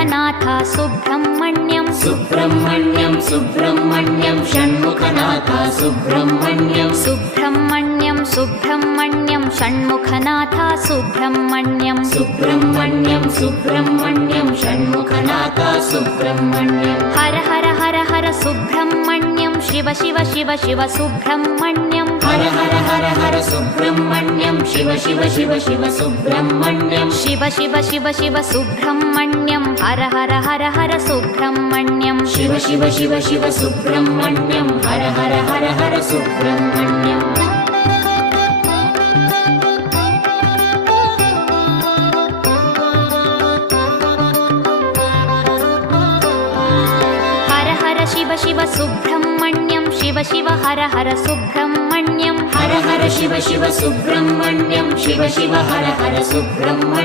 Shanmukhanath Subrahmanyam Subrahmanyam Subrahmanyam Shanmukhanath Subrahmanyam Subrahmanyam Subrahmanyam Shanmukhanath Subrahmanyam Subrahmanyam Subrahmanyam Shanmukhanath Subrahmanyam Har Har Har Har Subrahmanyam Shiva Shiva Shiva Shiva Subrahmanyam Har Har Har Har Subrahmanyam Shiva Shiva Shiva Shiva Subrahmanyam Shiva Shiva Shiva Shiva Subrahmanyam Har Har Har Har Subrahmanyam Shiva Shiva Shiva Shiva Subrahmanyam Har Har Har Har Subrahmanyam Har Har Shiva Shiva Subrahmanyam Shiva Shiva Har Har Subrahmanyam Har Har Shiva Shiva Subrahmanyam Shiva Shiva Har Har Subrahmanyam